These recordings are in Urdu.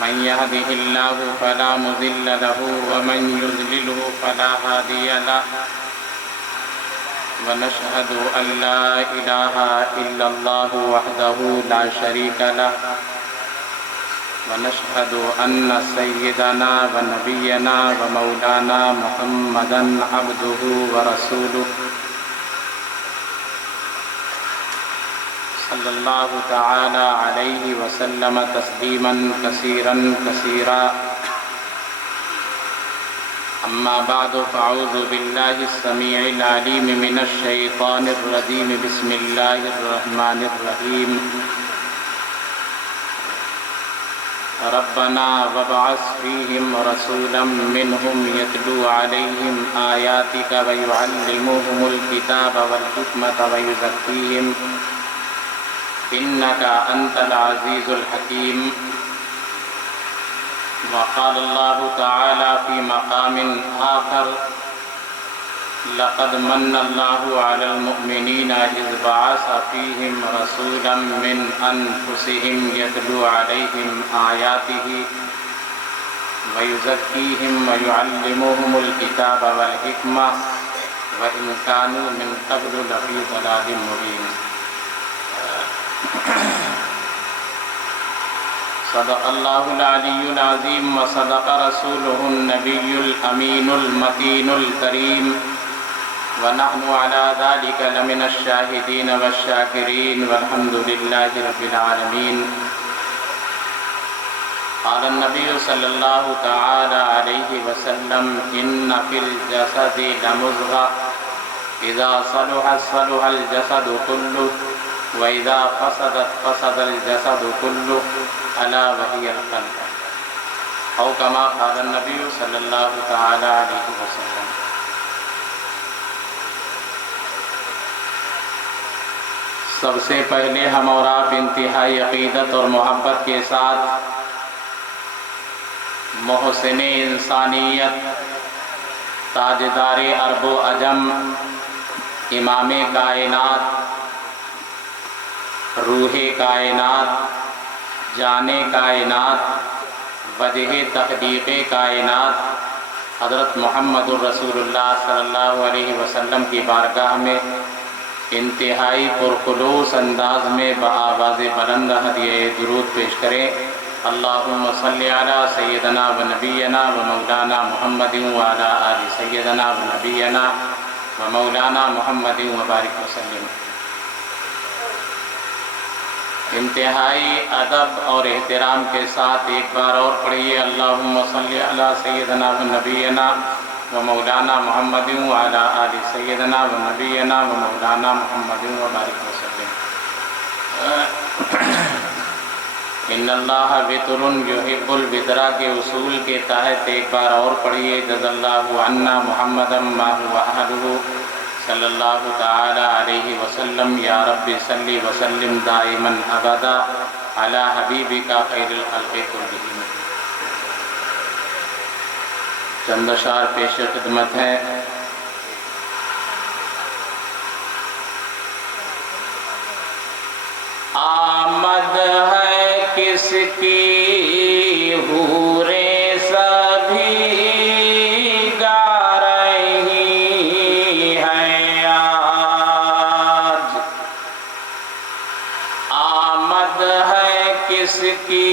من يهده الله فلا مضل له ومن يضلله فلا هادي له ونشهد أن لا إله إلا الله وحده لا شريك له ونشهد أن سيدنا ونبينا ومولانا محمدا عبده ورسوله صلى الله تعالى عليه وسلم تسليما كثيرا كثيرا أما بعد فأعوذ بالله السميع العليم من الشيطان الرجيم بسم الله الرحمن الرحيم ربنا وابعث فيهم رسولا منهم يتلو عليهم آياتك ويعلمهم الكتاب والحكمة ويزكيهم إنك أنت العزيز الحكيم وقال الله تعالى في مقام آخر لقد من الله على المؤمنين إذ بعث فيهم رسولا من أنفسهم يتلو عليهم آياته ويزكيهم ويعلمهم الكتاب والحكمة وإن كانوا من قبل لفي ضلال مبين صدق الله العلي العظيم وصدق رسوله النبي الأمين المتين الكريم ونحن على ذلك لمن الشاهدين والشاكرين والحمد لله رب العالمين قال النبي صلى الله تعالى عليه وسلم إن في الجسد لمضغة إذا صلحت صلح الجسد كله وإذا فسدت فسد الجسد كله ألا وهي القلب أو كما قال النبي صلى الله تعالى عليه وسلم سب سے پہلے ہم اور آپ انتہائی عقیدت اور محبت کے ساتھ محسن انسانیت تاجدار عرب و عجم امام کائنات روح کائنات جان کائنات وجہ تخلیق کائنات حضرت محمد الرسول اللہ صلی اللہ علیہ وسلم کی بارگاہ میں انتہائی پرخلوص انداز میں بآواز بلند ہدیہ درود پیش کریں اللہم صلی علی سیدنا و نبینا و مولانا محمد وعلی آل سیدنا و نبینا و مولانا محمد وبارک وسلم۔ انتہائی ادب اور احترام کے ساتھ ایک بار اور پڑھیے اللہم صلی علی سیدنا و نبینا و مولانا محمد وعلی آل سیدنا و نبینا و مولانا محمد وبارک وسلم۔ ان اللہ وطر یحب الوطر کے اصول کے تحت ایک بار اور پڑھیے جزا اللہ عنا محمدا ما هو اہلہ صلی اللہ تعالی علیہ وسلم یا رب صلی وسلم دائما ابدا علی حبیبک خیر الخلق کلہم۔ چند اشعار پیش خدمت ہے۔ آمد ہے کس کی حوریں سبھی گا رہی ہیں آج، آمد ہے کس کی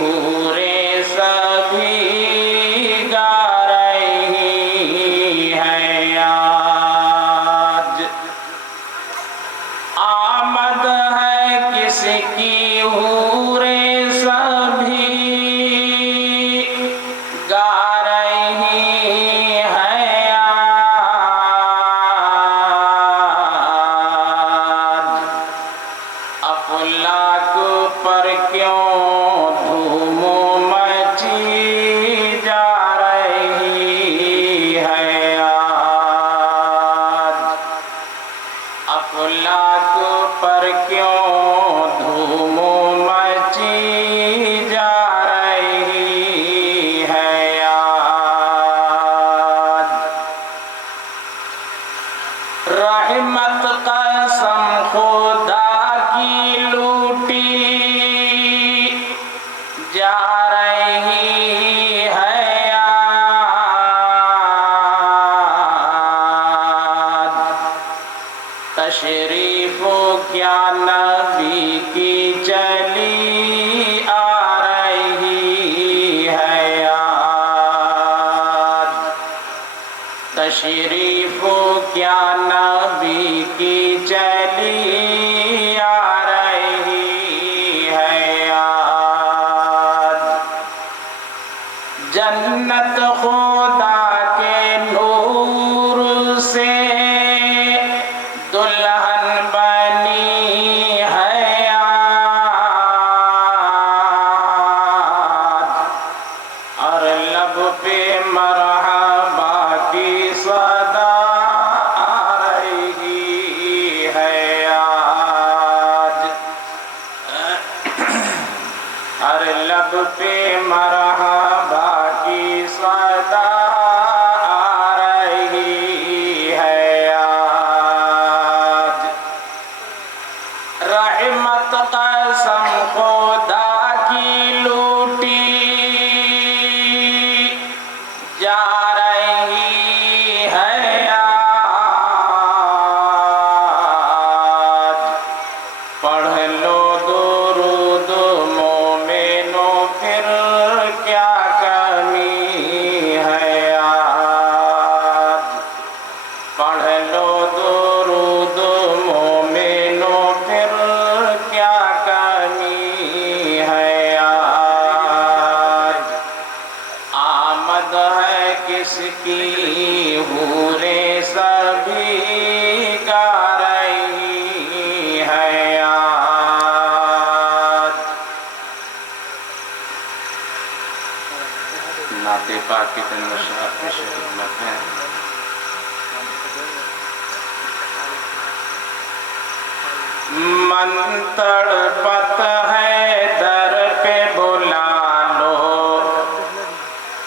حوریں سبھی گا رہی ہیں آج، آمد ہے کس کی حوریں سبھی گا رہی ہیں آج، افلاک پر کیوں دھوم مچی جا رہی ہے آج، افلاک پر کیوں دھوم مچی جا رہی ہے آج، رحمت قسم خدا کی لوٹی جا رہی ہے یاد، تشریف کیا نبی کی چلی آ رہی ہے یاد، تشریف کیا نبی کی چلی آ رہی ہے یاد، جنت خدا کے نور سے دلہن بنی ہے یاد، اور لب پہ مرحبا کی صدا آ رہی ہے یاد، اور لب پہ مرحبا کی صدا آ رہی ہے یاد، رحمت قسم خدا کی لوٹی جا رہی ہے یاد، پڑھ لو درود مومنو پھر کیا کمی ہے یاد، پڑھ لو درود مومنو پھر کیا کمی ہے یاد، آمد ہے کس کی حوریں سبھی گا رہی ہے یاد، نعت پاک کی تنشرات کی خدمت ہے۔ من تڑپت ہے در پہ بلا لو،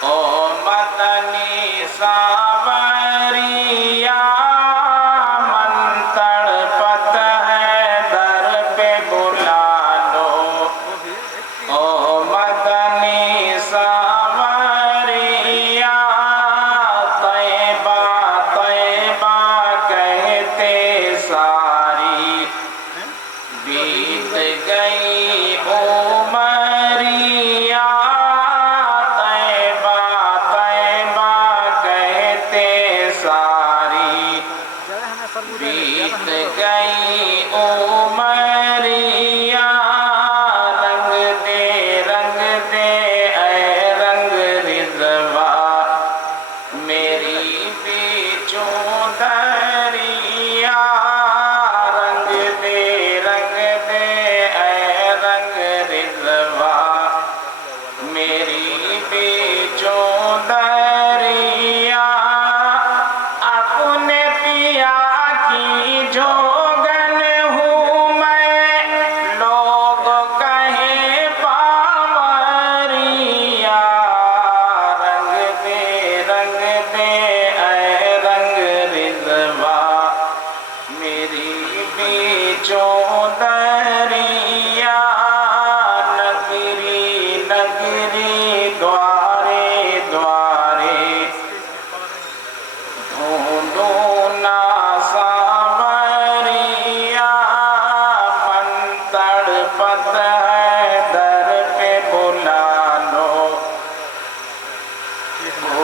او مدنی ساوریا، من تڑپت ہے در پہ بلا لو، او مدنی ساوریا، طیبہ طیبہ کہتے ساری بیت گئی عمریا، طیبہ طیبہ کہتے ساری بیت گئی عمریا، رنگ دے اے رنگ رضوا میری بیچوں دریا، رنگ دے اے رنگ رضوا میری بیچوں دریا، اپنے پیا کی جوگن ہوں میں، لوگ کہیں باوریا، رنگ دے اے رنگ رضوا میری بیچوں دریا، نگری نگری دوارے دوارے ڈھونڈوں نا ساوریا، من تڑپت ہے در پہ بلا لو، او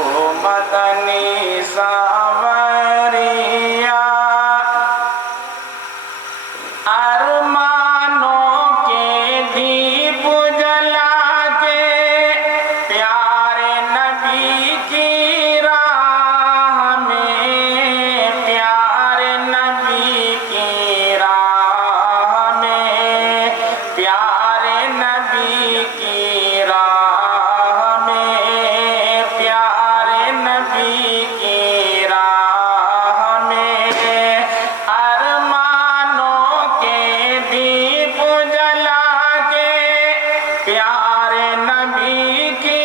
مدنی ساوریا، ارمانوں کے دیپ جلا کے پیارے نبی کی راہ میں، پیارے نبی کی راہ میں، پیارے نبی کی راہ میں، پیارے نبی کی راہ میں، ارمانوں کے دیپ جلا کے پیارے نبی کی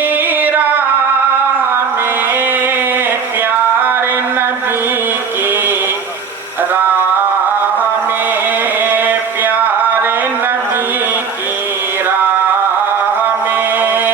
راہ میں، پیارے نبی کی راہ میں، پیارے نبی کی راہ میں،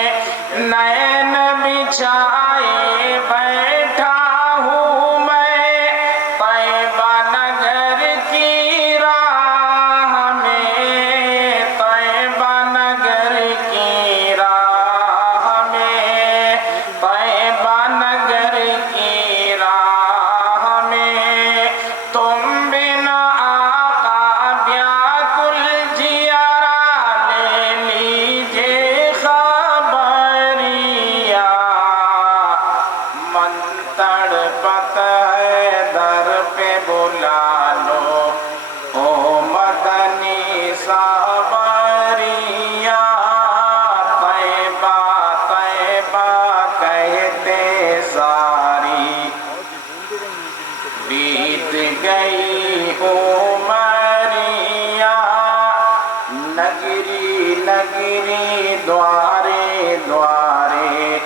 نگری دوارے دوارے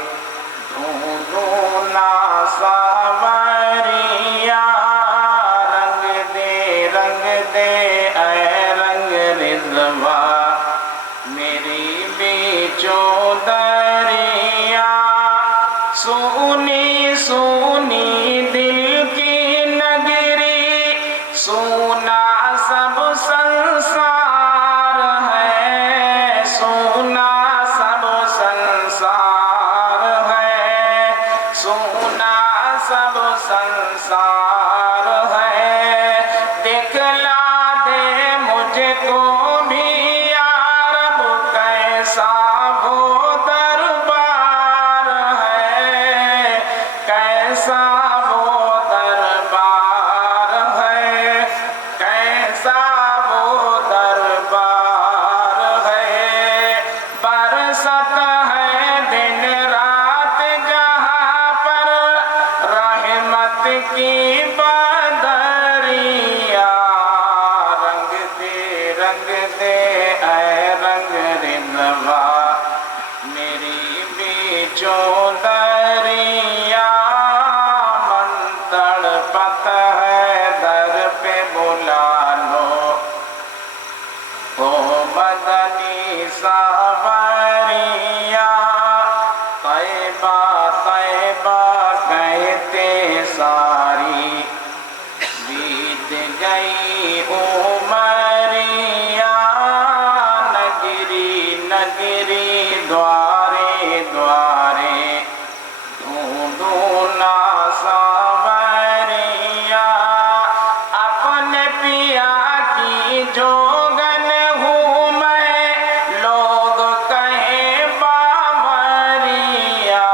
ڈھونڈوں ساوریا رنگ دے اے رنگ رضوا میری بیچوں دریا سونی سونی دل کی نگری سونا سب سنسار ہے سونا سب سنسار ہے سونا سب سنسار ہے دکھلا دے مجھ کو بھی یا رب کیسا وہ دربار ہے کیسا وہ دربار ہے کیسا وہ دربار ہے برسات ہے دن رات جہاں پر رحمت کی بدریا رنگ دے اے رنگ رضوا میری بیچوں دریا من تڑپت ہے در پہ بلا لو او مدنی ساوریا طیبہ طیبہ کہتے ساری بیت گئی عمریا نگری نگری دوارے دوارے ڈھونڈوں ساوریا اپنے پیا کی جوگن ہوں میں لوگ کہیں باوریا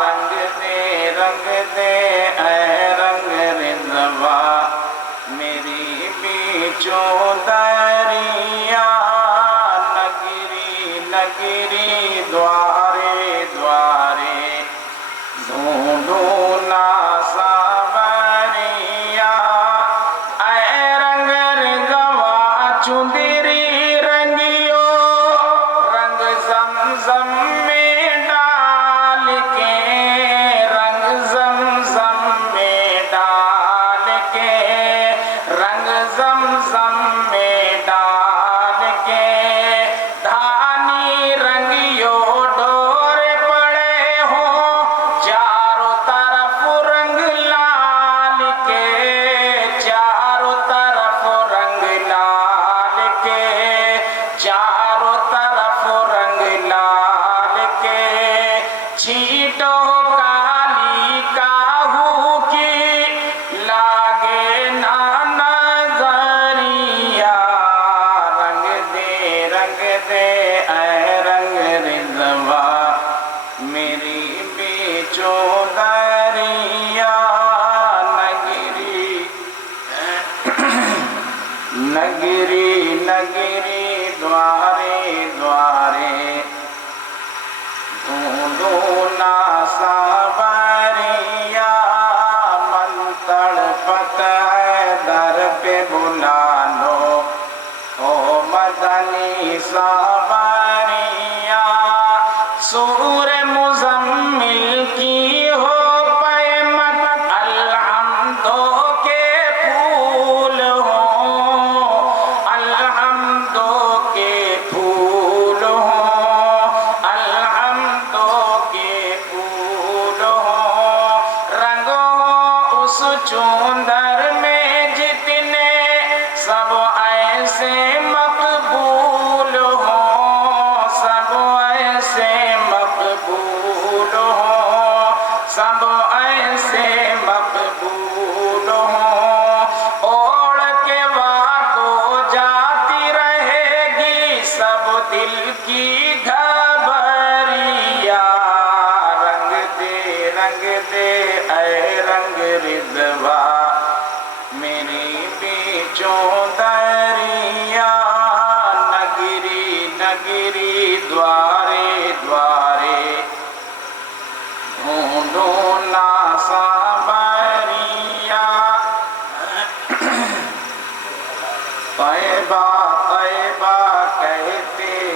رنگ دے اے رنگ رضوا میری بیچوں دریا نگری نگری دوارے دوارے ڈھونڈوں ساوریا اے رنگ رضوا چندری رنگیو رنگ زمزم میں ڈال کے رنگ زمزم میں ڈال کے رنگ زمزم میں ڈال کے دھانی رنگیو ڈور پڑے ہوں چاروں طرف رنگ لال کے چاروں طرف رنگ لال کے چاروں طرف رنگ لال کے چھینٹو کالی کاہو کی لاگے نا نظریا رنگ دے اے رنگ رضوا میری بیچوں دریا نگری نگری نگری دوارے دوارے ڈھونڈوں ساوریا من تڑپت ہے در پہ بلا لو او مدنی ساوریا سور مزمل کی ہو پیمت الحمدوں کے پھول ہوں الحمدوں کے پھول ہوں الحمدوں کے پھول ہوں رنگ ہو اس چوندر میں جتنے سب ایسے مقبول ہوں سب ایسے مقبول ہوں سب ایسے مقبول ہوں اوڑھ کے واکو جاتی رہے گی سب دل کی گھبریا رنگ دے اے رنگ رضوا میری بیچوں دریا نگری نگری دوارے دوارے ڈھونڈوں ساوریا طیبہ طیبہ کہتے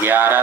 11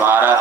12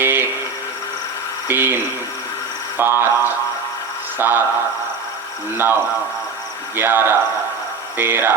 1, 3, 5, 7, 9, 11, 13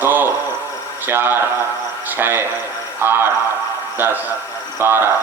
2, 4, 6, 8, 10, 12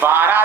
12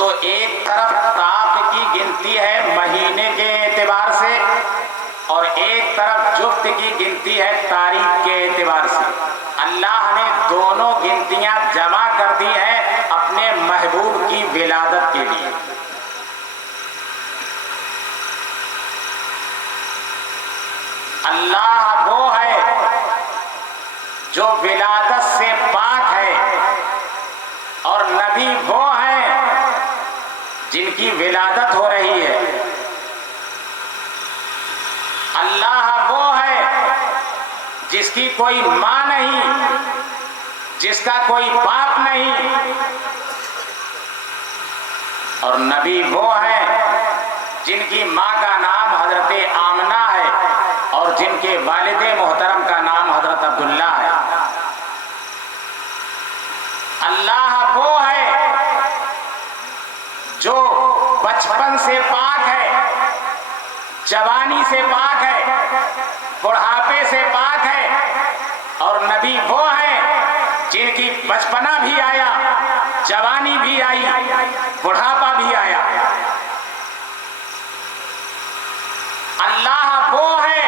تو ایک طرف طاق کی گنتی ہے مہینے کے اعتبار سے، اور ایک طرف جفت کی گنتی ہے تاریخ کے اعتبار سے۔ اللہ نے دونوں گنتیاں جمع کر دی ہیں اپنے محبوب کی ولادت کے لیے۔ اللہ وہ ہے جو ولادت سے پاک ہے، اور نبی وہ ہیں جن کی ولادت ہو رہی ہے۔ اللہ وہ ہے جس کی کوئی ماں نہیں، جس کا کوئی باپ نہیں، اور نبی وہ ہے جن کی ماں کا نام حضرت آمنہ ہے اور جن کے والد محترم کا نام حضرت عبداللہ ہے۔ اللہ وہ ہے جو بچپن سے پاک ہے، جوانی سے پاک ہے، بڑھاپے سے پاک ہے، اور نبی وہ ہے جن کی بچپنا بھی آیا، جوانی بھی آئی، بڑھاپا بھی آیا۔ اللہ وہ ہے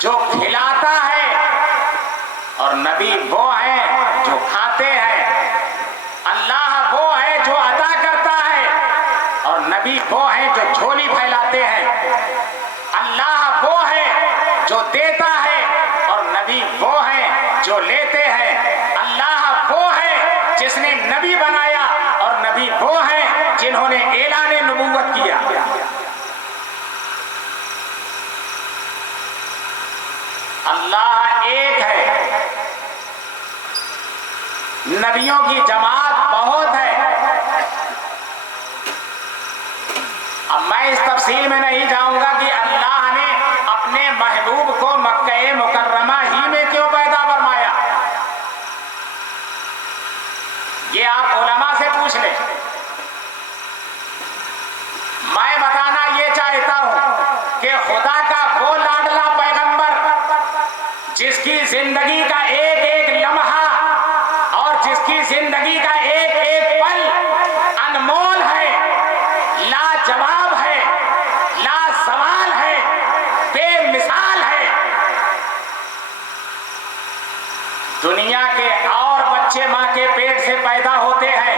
جو کھلاتا ہے، اور نبی وہ ہے جو کھاتے ہیں۔ اللہ وہ ہے جو عطا کرتا ہے، اور نبی وہ ہے جو جھولی پھیلاتے ہیں۔ اللہ وہ ہے جو دیتا ہے، اور نبی وہ ہے جو لیتے ہیں۔ اللہ وہ ہے جس نے نبی بنایا، اور نبی وہ ہے جنہوں نے اعلان نبوت کیا۔ اللہ ایک ہے، نبیوں کی جماعت بہت ہے۔ اب میں اس تفصیل میں نہیں جاؤں گا کہ اللہ نے اپنے محبوب کو مکہ مکرمہ ہی میں کیوں پیدا فرمایا، یہ آپ علماء سے پوچھ لیں۔ میں بتانا یہ چاہتا ہوں کہ خدا کا وہ لاڈلا پیغمبر جس کی زندگی کا ایک ایک لمحہ اور جس کی زندگی کا ایک ایک پل انمول ہے، لاجواب ہے، لازوال ہے، بے مثال ہے۔ دنیا کے اور بچے ماں کے پیٹ سے پیدا ہوتے ہیں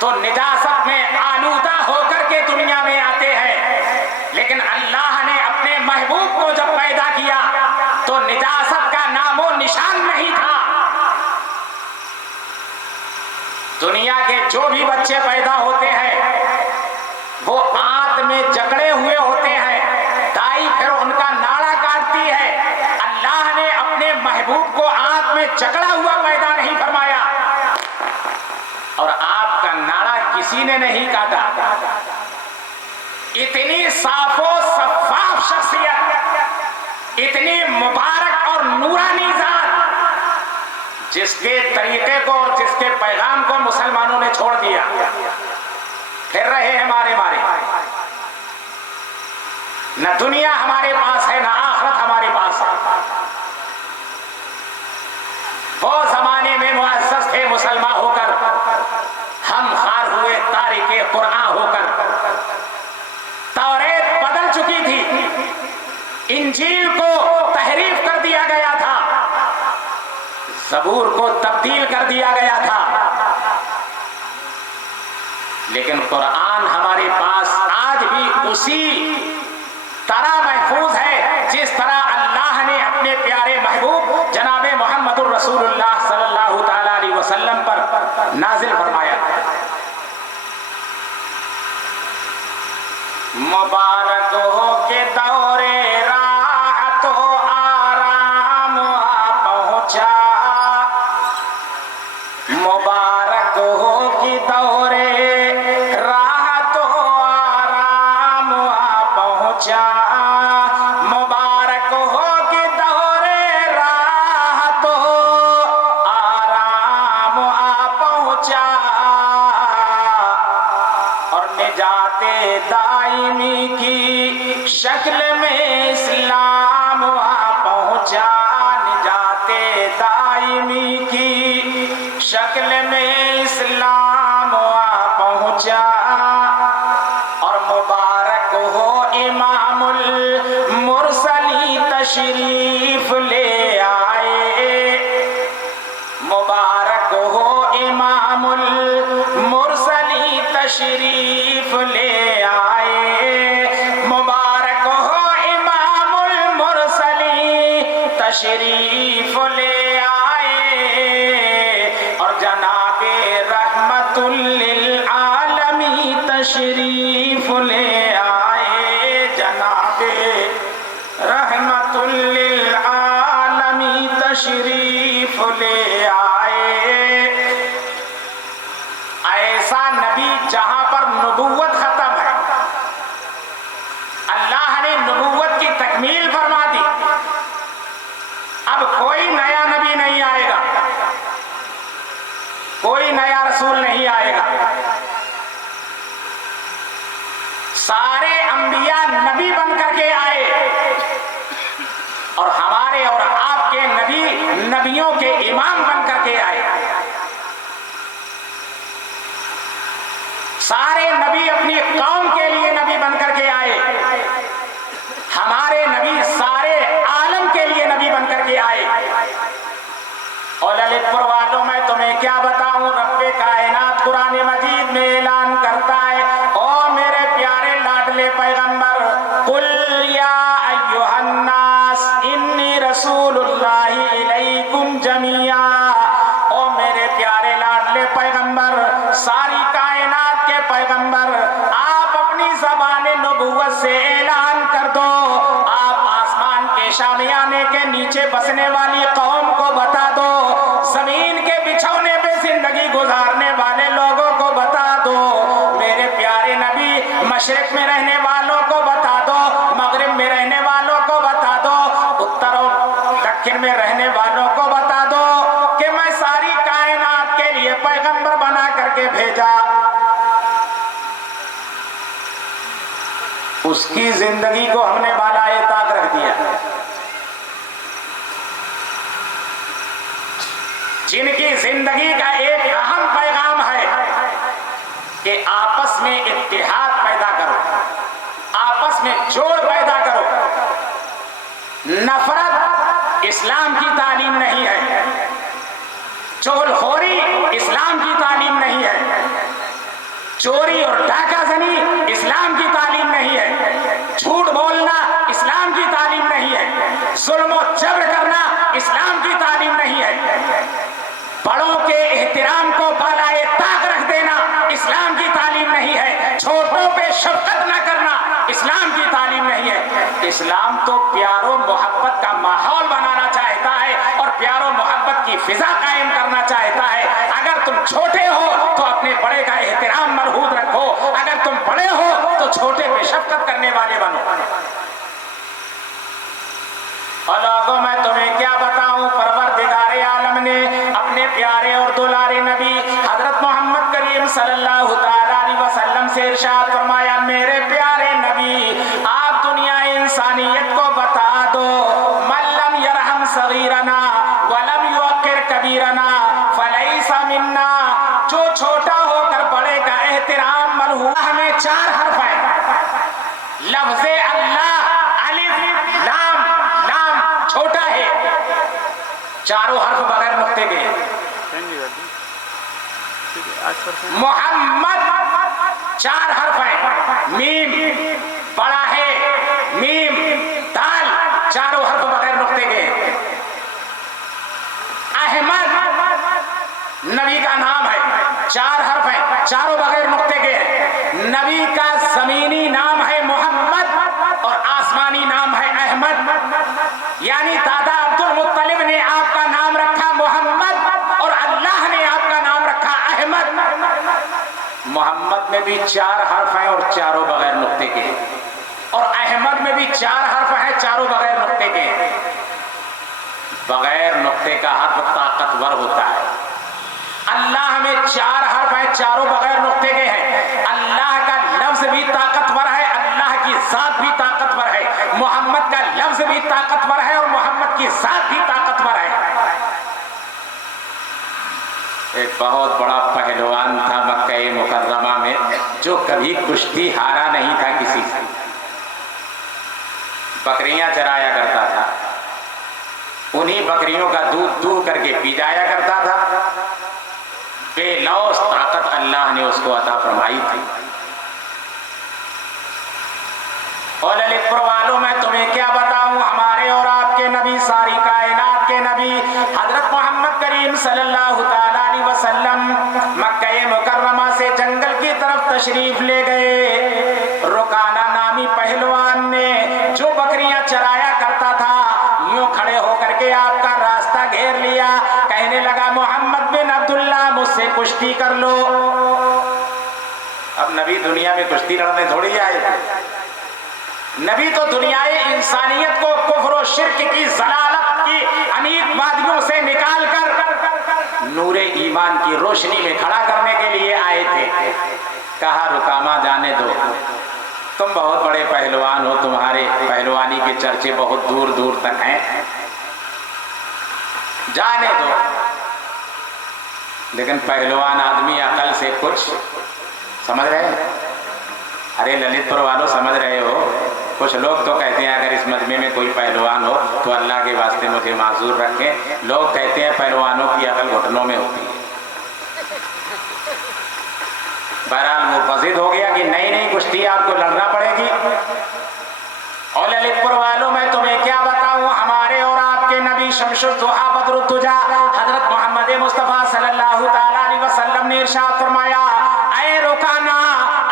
تو نجاست میں آلودہ ہو کر کے دنیا میں آتے ہیں، لیکن اللہ نے اپنے محبوب کو جب پیدا کیا تو نجاست کا نام و نشان نہیں تھا۔ دنیا کے جو بھی بچے پیدا ہوتے ہیں وہ آنت میں جکڑے ہوئے ہوتے ہیں، دائی پھر ان کا ناڑا کاٹتی ہے۔ اللہ نے اپنے محبوب کو آنت میں جکڑا ہوا پیدا نہیں فرمایا، اور آپ کا ناڑا کسی نے نہیں کاٹا۔ اتنی صاف و شفاف شخصیت، اتنی مبارک اور نورانی ذات، جس کے طریقے کو اور جس کے پیغام کو مسلمانوں نے چھوڑ دیا، پھر رہے ہیں مارے مارے۔ نہ دنیا ہمارے پاس ہے، نہ آخرت ہمارے پاس ہے۔ وہ زمانے میں معزز تھے مسلمان ہو کر، ہم خار ہوئے تارک قرآن ہو کر۔ توریت بدل چکی تھی، انجیل کو تحریف کر دیا گیا تھا، زبور کو تبدیل کر دیا گیا تھا، لیکن قرآن ہمارے پاس آج بھی اسی طرح محفوظ ہے جس طرح اللہ نے اپنے پیارے محبوب جناب محمد الرسول اللہ صلی اللہ تعالی علیہ وسلم پر نازل فرمایا۔ مبارک ہو کے دور راحت و آرام آ پہنچا، مبارک ہو کے دور راحت و آرام آ پہنچا، مبارک ہو کے دور راحت و آرام آ پہنچا، اور نجات دائمی کی شکل میں اسلام آ پہنچا، نجات دائمی کی شکل میں اسلام تشریف لے آئے، مبارک ہو امام المرسلین تشریف لے آئے، اور جناب رحمت للعالمین تشریف لے آئے، جناب رحمت للعالمین تشریف لے آئے۔ ایسا نبی جہاں پر نبوت ختم ہے، اللہ نے نبوت کی تکمیل فرما دی، اب کوئی نیا نبی نہیں آئے گا، کوئی نیا رسول نہیں آئے گا، سارے انبیاء نبی بن کر کے آئے، اور ہمارے اور آپ کے نبی نبیوں کے امام بن کر کے آئے۔ سارے نبی اپنی قوم کے لیے نبی بن کر کے آئے، ہمارے نبی سارے عالم کے لیے نبی بن کر کے آئے۔ اور للت پور والوں میں تمہیں کیا بتاؤں، رب کائنات قرآن مجید میں اعلان کرتا ہے، او میرے پیارے لاڈلے پیغمبر، قل یا ایھا الناس انی رسول اللہ الیکم جمیعا، او میرے پیارے لاڈلے پیغمبر، ساری کائنات کے پیغمبر، آپ اپنی زبان نبوت سے اعلان کر دو، آپ آسمان کے شامیانے کے نیچے بسنے والی قوم کو بتا دو، زمین کے بچھونے پہ زندگی گزارنے والے لوگوں کو بتا دو، میرے پیارے نبی مشرق میں رہنے والوں کو بتا دو، مغرب میں رہنے والوں کو بتا دو، اتر و دکن میں رہنے والوں کو بتا دو کہ میں ساری کائنات کے لیے پیغمبر بنا کر کے بھیجا۔ اس کی زندگی کو ہم نے بالائے طاق رکھ دیا، جن کی زندگی کا ایک اہم پیغام ہے کہ آپس میں اتحاد پیدا کرو، آپس میں جوڑ پیدا کرو، نفرت اسلام کی تعلیم نہیں ہے، چغل خوری اسلام کی تعلیم نہیں ہے، چوری اور ڈاکہ زنی اسلام کی تعلیم نہیں ہے، جھوٹ بولنا اسلام کی تعلیم نہیں ہے، ظلم و جبر کرنا اسلام کی تعلیم نہیں ہے، بڑوں کے احترام کو بالائے طاق رکھ دینا اسلام کی تعلیم نہیں ہے، چھوٹوں پہ شفقت نہ کرنا اسلام کی تعلیم نہیں ہے۔ اسلام تو پیار و محبت کا ماحول بنانا چاہتا ہے اور پیار و محبت کی فضا قائم کرنا چاہتا ہے۔ اگر تم چھوٹے ہو تو اپنے بڑے کا احترام مرہود رکھو، اگر تم بڑے ہو تو چھوٹے پہ شفقت کرنے والے بنو۔ اور لوگوں میں تمہیں کیا بتاؤں، پروردگار عالم نے اپنے پیارے اور دلارے نبی حضرت محمد کریم صلی اللہ تعالیٰ علیہ وسلم سے ارشاد فرمایا، میرے پیارے نبی آپ دنیا انسانیت کو بتا دو، من لم یرحم صغیرنا ولم یوقر کبیرنا فلیس منا، جو چھوٹا ہو کر بڑے کا احترام ملحوظ۔ ہمیں 4 حرف ہیں، لفظ اللہ، الف لام، لام چھوٹا ہے، چاروں حرف بغیر نقطے کے، محمد 4 حرف ہیں، میم بڑا ہے، میم دال چاروں حرف بغیر نقطے کے، احمد نبی کا نام ہے، 4 حرف ہیں، چاروں بغیر نقطے کے ہیں، نبی کا زمینی نام ہے محمد اور آسمانی نام ہے احمد، یعنی دادا عبد المطلب نے آپ کا نام رکھا محمد اور اللہ نے آپ کا نام رکھا احمد۔ محمد میں بھی 4 حرف ہیں اور چاروں بغیر نقطے کے، اور احمد میں بھی 4 حرف ہیں، چاروں بغیر نقطے کے۔ بغیر نقطے کا حرف طاقتور ہوتا ہے، اللہ میں 4 حرف ہیں، چاروں بغیر نقطے کے ہیں، اللہ کا لفظ بھی طاقتور ہے، اللہ کی ذات بھی طاقتور ہے، محمد کا لفظ بھی طاقتور ہے اور محمد کی ذات بھی طاقتور ہے۔ ایک بہت بڑا پہلوان تھا مکہ مکرمہ میں، جو کبھی کشتی ہارا نہیں تھا کسی سے، بکریاں چرایا کرتا تھا، انہی بکریوں کا دودھ دو کر کے پی جایا کرتا تھا، بے لوث طاقت اللہ نے اس کو عطا فرمائی تھی۔ اور للت پور والوں میں تمہیں کیا بتاؤں، ہمارے اور آپ کے نبی، ساری کائنات کے نبی حضرت محمد کریم صلی اللہ تعالی علیہ وسلم مکہ مکرمہ سے جنگل کی طرف تشریف لے گئے۔ رکانہ نامی پہلوان نے جو بکریاں چرایا کرتا تھا، یوں کھڑے ہو کر کے آپ کا راستہ گھیر لیا، کہنے لگا محمد بن عبداللہ مجھ سے کشتی کر لو۔ اب نبی دنیا میں کشتی لڑنے تھوڑی آئے، نبی تو دنیائے انسانیت کو کفر و شرک کی ضلالت کی انیق وادیوں سے نکال کر نور ایمان کی روشنی میں کھڑا کرنے کے لیے آئے تھے۔ کہا رکامہ جانے دو، تم بہت بڑے پہلوان ہو، تمہارے پہلوانی کے چرچے بہت دور دور تک ہیں، جانے دو۔ لیکن پہلوان آدمی عقل سے کچھ سمجھ رہے ہیں؟ ارے للت پور والوں سمجھ رہے ہو؟ کچھ لوگ تو کہتے ہیں اگر اس مجمع میں کوئی پہلوان ہو تو اللہ کے واسطے مجھے معذور رکھیں۔ لوگ کہتے ہیں پہلوانوں کی عقل گھٹنوں میں ہوتی ہے۔ بہرحال وہ فضید ہو گیا کہ نئی نئی کشتی آپ کو لڑنا پڑے گی۔ اور للت پور والوں میں تمہیں کیا بتاؤں، ہمارے اور آپ کے نبی شمس الضحیٰ بدر الدجا حضرت محمد مصطفیٰ صلی اللہ تعالی علیہ وسلم نے ارشاد فرمایا، اے رکانہ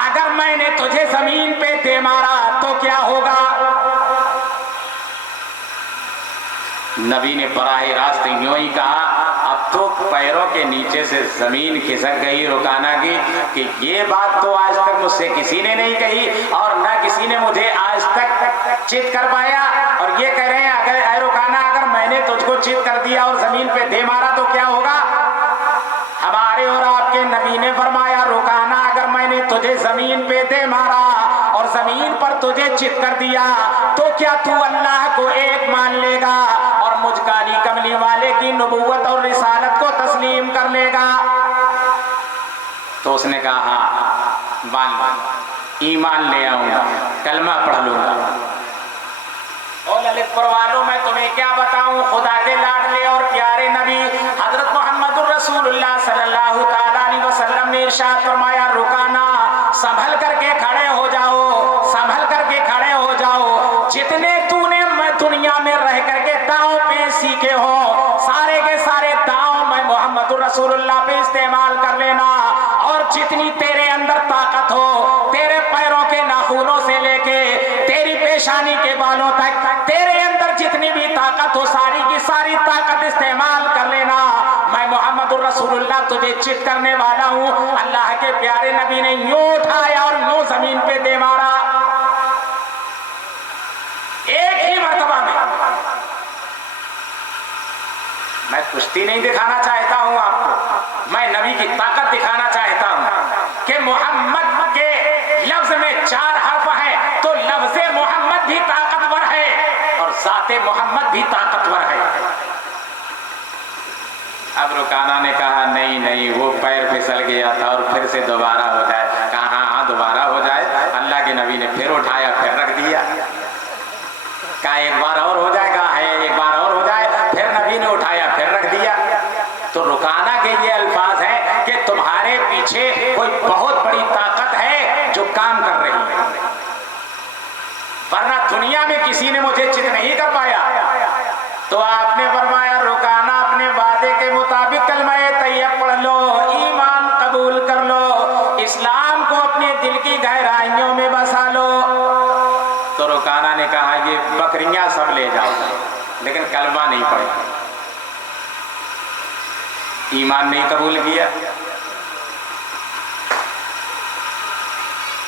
اگر میں نے تجھے زمین پہ دے مارا تو کیا ہوگا؟ نبی نے براہ راست یوں ہی کہا۔ اب تو پیروں کے نیچے سے زمین کھسک گئی رکانہ کی کہ یہ بات تو آج تک مجھ سے کسی نے نہیں کہی اور نہ کسی نے مجھے آج تک چت کر پایا، اور یہ کہہ رہے ہیں اگر اے رکانہ اگر میں نے تجھ کو چت کر دیا اور زمین پہ دے مارا تو کیا ہوگا؟ ہمارے اور آپ کے نبی نے فرمایا، رکانہ اگر میں نے تجھے زمین پہ دے مارا اور زمین پر تجھے چت کر دیا تو کیا تو اللہ کو ایک مان لے گا اور مجھ کالی کملی والے کی نبوت اور رسالت کو تسلیم کر لے گا؟ تو اس نے کہا ہاں مان لوں، ایمان لے آؤں گا، کلمہ پڑھ لوں گا۔ اور للت پور والوں میں تمہیں کیا بتاؤں، خدا کے لاڈلے اور پیارے نبی حضرت محمد الرسول اللہ صلی اللہ تعالی علیہ وسلم نے ارشاد فرمایا، رکانہ سنبھل کر کے کھڑے ہو جاؤ، سنبھل کر کے کھڑے ہو جاؤ۔ جتنے تو نے میں دنیا میں رہ کر کے داؤں پہ سیکھے ہو، سارے کے سارے داؤں میں محمد الرسول اللہ پہ استعمال کر لینا، اور جتنی تیرے اندر طاقت ہو، تیرے پیروں کے ناخنوں سے لے کے تیری پیشانی کے بالوں تک تیرے اندر جتنی بھی طاقت ہو، ساری کی ساری طاقت استعمال کر لینا، میں محمد الرسول اللہ تجھے چت کرنے والا ہوں۔ اللہ کے پیارے نبی نے یوں اٹھایا اور یوں زمین پہ دے مارا، ایک ہی مرتبہ میں۔ میں کشتی نہیں دکھانا چاہتا ہوں آپ کو، میں نبی کی طاقت دکھانا چاہتا ہوں کہ محمد کے لفظ میں 4 حرف ہیں تو لفظ محمد بھی طاقتور ہے اور ذات محمد بھی طاقتور ہے۔ اب رکانہ نے کہا نہیں نہیں، وہ پیر پھسل گیا تھا اور پھر سے دوبارہ ہو جائے۔ کہا ہاں دوبارہ ہو جائے۔ اللہ کے نبی نے پھر اٹھایا، پھر رکھ دیا۔ کہا ایک بار اور ہو جائے، کہا ہے ایک بار اور ہو جائے، پھر نبی نے اٹھایا، پھر رکھ دیا۔ تو رکانہ کے یہ الفاظ ہیں کہ تمہارے پیچھے کوئی بہت بڑی طاقت ہے جو کام کر رہی ہے، ورنہ دنیا میں کسی نے مجھے چت نہیں کر پایا۔ تو آپ نے فرمایا رکانہ اپنے وعدے کے مطابق کلمہ طیب پڑھ لو، ایمان قبول کر لو، اسلام کو اپنے دل کی گہرائیوں میں بسا لو۔ تو رکانہ نے کہا یہ بکریاں سب لے جاؤ، لیکن کلمہ نہیں پڑھا، ایمان نہیں قبول کیا۔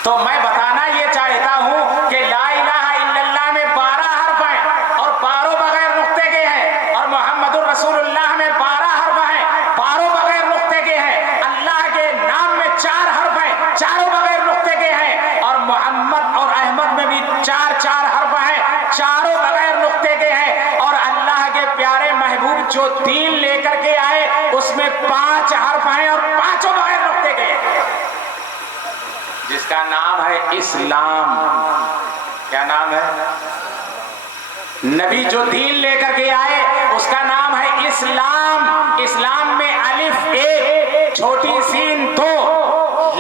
تو میں بتانا یہ چاہتا ہوں کہ لا الہ الا اللہ میں 12 حرف ہیں اور 12 بغیر نقطے کے ہیں، اور محمد الرسول اللہ میں 12 حرف ہیں، 12 بغیر نقطے کے ہیں۔ اللہ کے نام میں 4 حرف ہیں، 4 بغیر نقطے کے ہیں، اور محمد اور احمد میں بھی 4 حرف ہیں، 4 بغیر نقطے کے ہیں۔ اور اللہ کے پیارے محبوب جو دین لے کر کے آئے اس میں 5 حرف ہیں اور 5 بغیر نقطے کے ہیں، جس کا نام ہے اسلام۔ کیا نام ہے؟ نبی جو دین لے کر کے آئے اس کا نام ہے اسلام۔ اسلام میں الف 1، چھوٹی سین 2،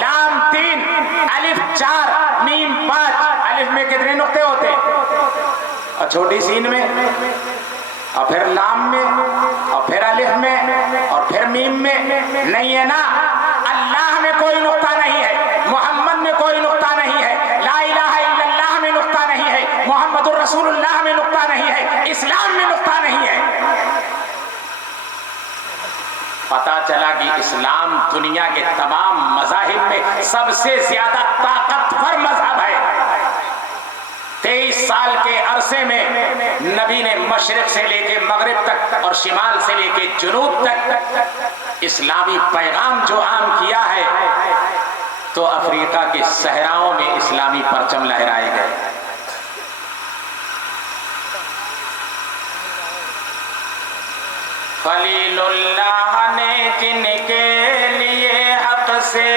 چھوٹی سین میں اور پھر لام میں اور پھر الف میں اور پھر میم میں نہیں ہے نا. اللہ میں کوئی نقطہ نہیں ہے, محمد میں کوئی نقطہ نہیں ہے, لا الہ الا اللہ میں نقطہ نہیں ہے, محمد الرسول اللہ میں نقطہ نہیں ہے, اسلام میں نقطہ نہیں ہے. پتا چلا کہ اسلام دنیا کے تمام مذاہب میں سب سے زیادہ طاقتور مذہب ہے. 23 سال کے عرصے میں نبی نے مشرق سے لے کے مغرب تک اور شمال سے لے کے جنوب تک اسلامی پیغام جو عام کیا ہے, تو افریقہ کے صحراؤں میں اسلامی پرچم لہرائے گئے. خلیل اللہ نے جن کے لیے حق سے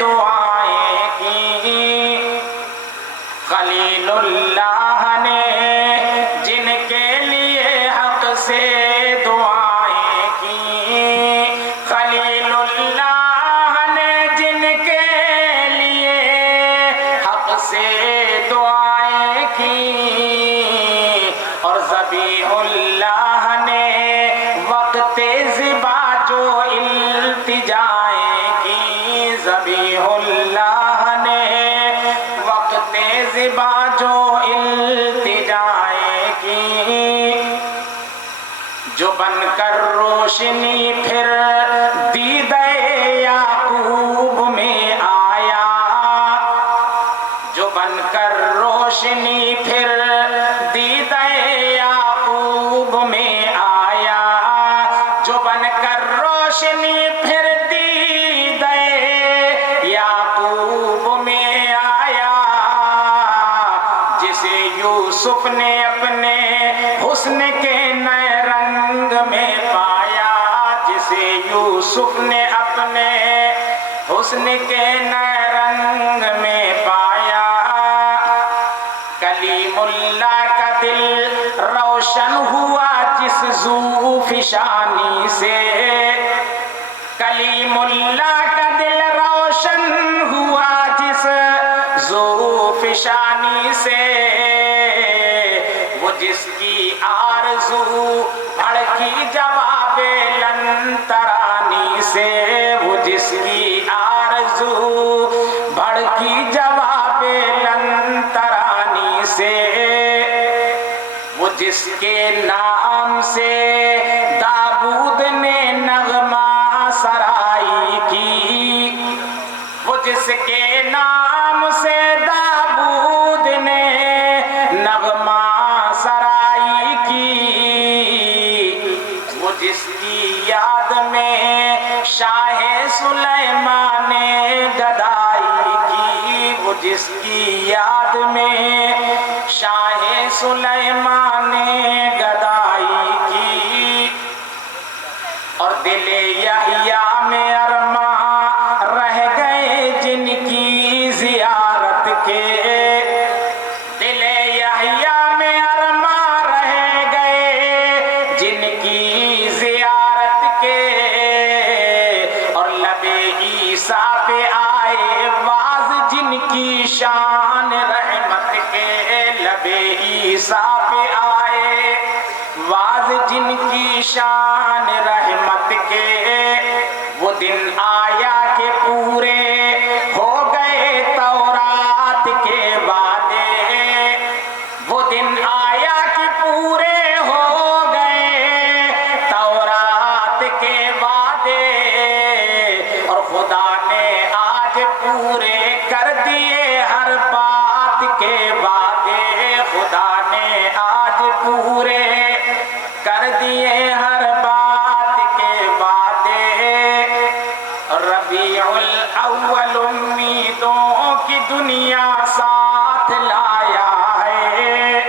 دعائیں کی, خلیل اللہ نے جن کے لیے حق سے دعائیں کی, خلیل اللہ نے جن کے لیے حق سے دعائیں کی, اور ذبیح اللہ نے وقت ذبح جو التجائیں کی, ذبیح اللہ نے وقت ذبح جو التجائیں کی, جو بن کر روشنی پھر دیدہ یعقوب میں آیا, جو بن کر روشنی پھر دیدہ یعقوب میں آیا, جو بن کر روشنی پھر دیدہ یعقوب میں آیا, جسے یوسف نے اپنے حسن کے نئے رنگ میں پایا, جسے یوسف نے اپنے حسن کے نئے رنگ میں پایا. کلیم اللہ کا دل روشن ہوا جس ذو فشانی سے, کلیم اللہ کا دل روشن ہوا جس ذو فشانی سے, وہ جس کی آرزو بھڑکی جواب لن ترانی سے, وہ جس کی آرزو بھڑکی جواب لن ترانی سے, وہ جس کے نام سے داؤد نے نغمہ سرائی کی, وہ جس کے نام سے داؤد نے نغمہ سرائی کی, وہ جس کی یاد میں شاہ سلیمان نے گدائی کی, وہ جس کی یاد میں شاہ سلیمان نے گدائی کی. اور دل یحییٰ میں ارماں رہ گئے جن کی زیارت کے, دل یحییٰ میں ارماں رہ گئے جن کی زیارت کے, اور لب عیسیٰ پہ آئے واز جن کی شان رحمت کے, لب عیسیٰ پہ آئے واز جن کی شان رحمت کے, وہ دن آیا کہ پورے ہو گئے تورات کے وعدے, وہ دن آیا کہ پورے ہو گئے تورات کے وعدے, اور خدا نے آج پورے کر دیے ہر بات کے وعدے, خدا نے آج پورے کر دیے ہر بات کے وعدے. ربیع الاول امیدوں کی دنیا ساتھ لایا ہے,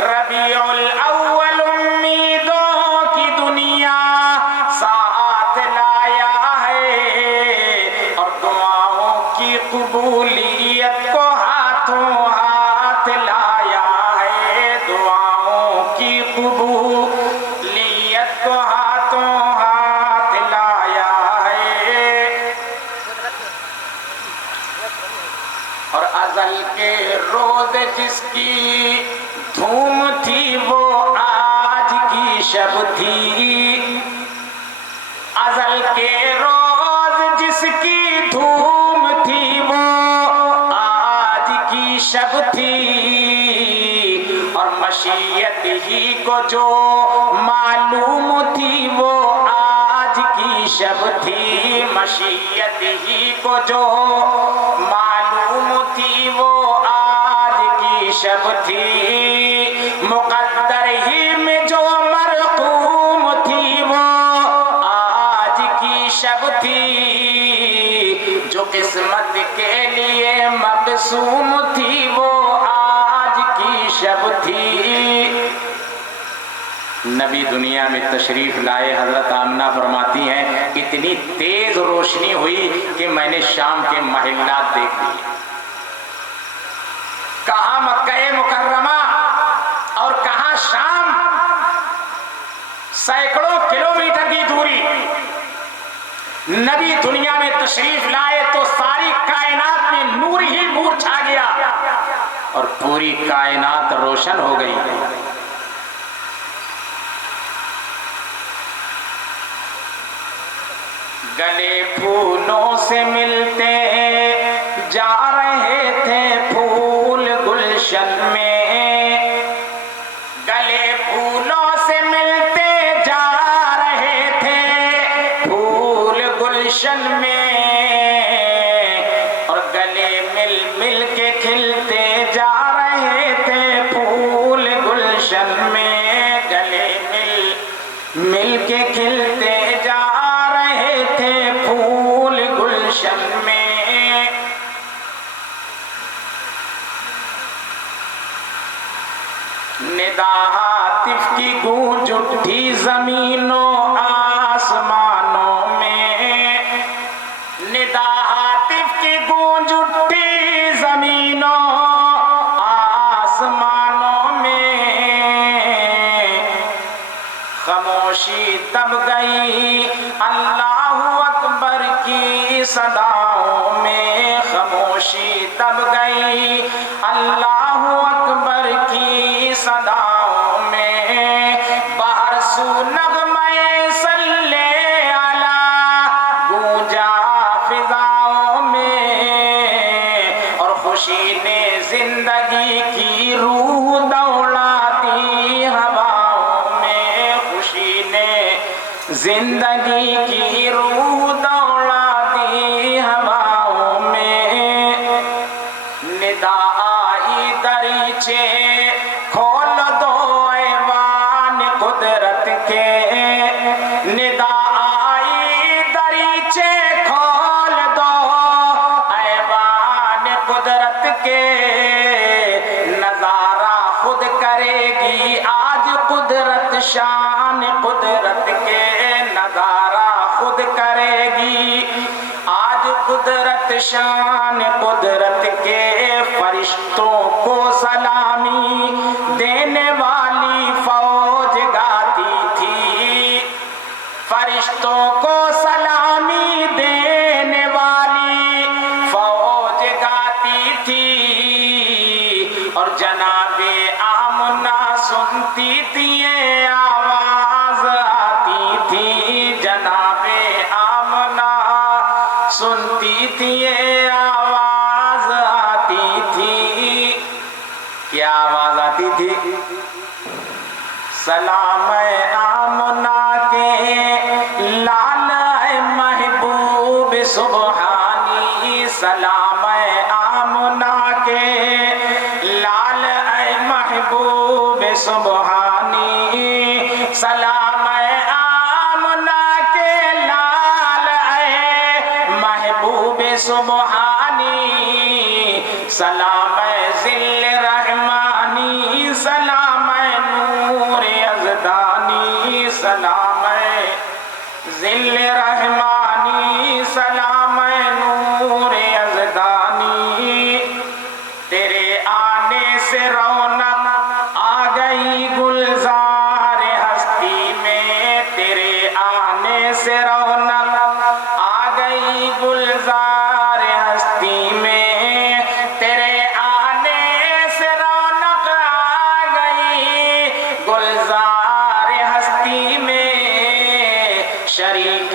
ربیع الاول امیدوں کی دنیا ساتھ لایا ہے, اور دعاؤں کی قبولیت کو ہاتھوں ہاتھ لایا ہے, دعاؤں کی قبولیت کو ہاتھوں ہاتھ لایا ہے. اور ازل کے روز جس کی دھوم تھی ازل کے روز جس کی دھوم تھی وہ آج کی شب تھی، اور مشیت ہی کو جو معلوم تھی وہ آج کی شب تھی، مشیت ہی کو جو معلوم تھی وہ آج کی شب تھی، مقدر ہی میں جو مرقوم تھی وہ آج کی شب تھی، جو قسمت کے لیے مقسوم تھی وہ آج کی شب تھی۔ نبی دنیا میں تشریف لائے، حضرت آمنہ فرماتی ہیں اتنی تیز روشنی ہوئی کہ میں نے شام کے محلات دیکھ لیے۔ کہاں مکہ مکرمہ اور کہاں شام، سینکڑوں کلومیٹر کی دوری۔ نبی دنیا میں تشریف لائے تو ساری کائنات میں نور ہی نور چھا گیا اور پوری کائنات روشن ہو گئی۔ گلے پھولوں سے ملتے جا رہے تھے پھول گلشن میں، گلے پھولوں سے ملتے جا رہے تھے پھول گلشن میں، اور گلے مل مل کے کھلتے جا رہے تھے پھول گلشن میں، گلے مل مل کے کھلتے جا رہے تھے پھول گلشن میں۔ ندا ہاتف کی گونج اٹھی زمینوں آسمانوں میں، ندا ہاتف کی گونج اٹھی زمینوں آسمانوں میں، خاموشی دب گئی اللہ اکبر کی صداؤں میں، خاموشی دب گئی اللہ اکبر کی صداؤں میں، باہر سو نغمے صلی علی گونجا فضاؤں میں، اور خوشی نے زندگی کی روح دوڑا دی ہواؤں میں، خوشی نے زندگی کی روح دوڑا دی ہواؤں میں۔ ندا آئی دریچے کھول دو ایوان قدرت کے، ندا آئی دریچے کھول دو ایوان قدرت کے، نظارہ خود کرے گی آج قدرت شان قدرت کے، نظارہ خود کرے گی آج قدرت شان قدرت کے، فرشتوں کو سلامی دینے والی فوج گاتی تھی، فرشتوں کو سلامی دینے والی فوج گاتی تھی، اور جناب آمنہ سنتی تھی یہ آواز آتی تھی، جناب آمنہ سنتی تھی یہ آواز آتی تھی۔ کیا آواز آتی تھی؟ سلام آمنہ کے لال محبوب سبحانی، سلام آمنہ کے لال محبوب سبحانی، سلام آمنہ کے لال محبوب سبحانی، سلام ذل رحمانی، سلام نور یزدانی، سلام ذل رحمانی، سلام نور یزدانی۔ تیرے آنے سے رونق آ گئی گلزار ہستی میں، تیرے آنے سے رونق آ گئی گلزار ہستی میں، تیرے آنے سے رونق آ گئی گلزار ہستی میں، شریک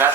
10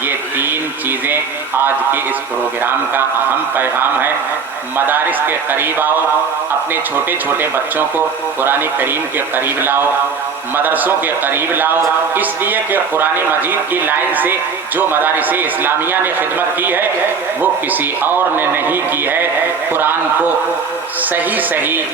یہ تین چیزیں آج کے اس پروگرام کا اہم پیغام ہے۔ مدارس کے قریب آؤ، اپنے چھوٹے چھوٹے بچوں کو قرآن کریم کے قریب لاؤ، مدرسوں کے قریب لاؤ، اس لیے کہ قرآن مجید کی لائن سے جو مدارس اسلامیہ نے خدمت کی ہے وہ کسی اور نے نہیں کی ہے۔ قرآن کو صحیح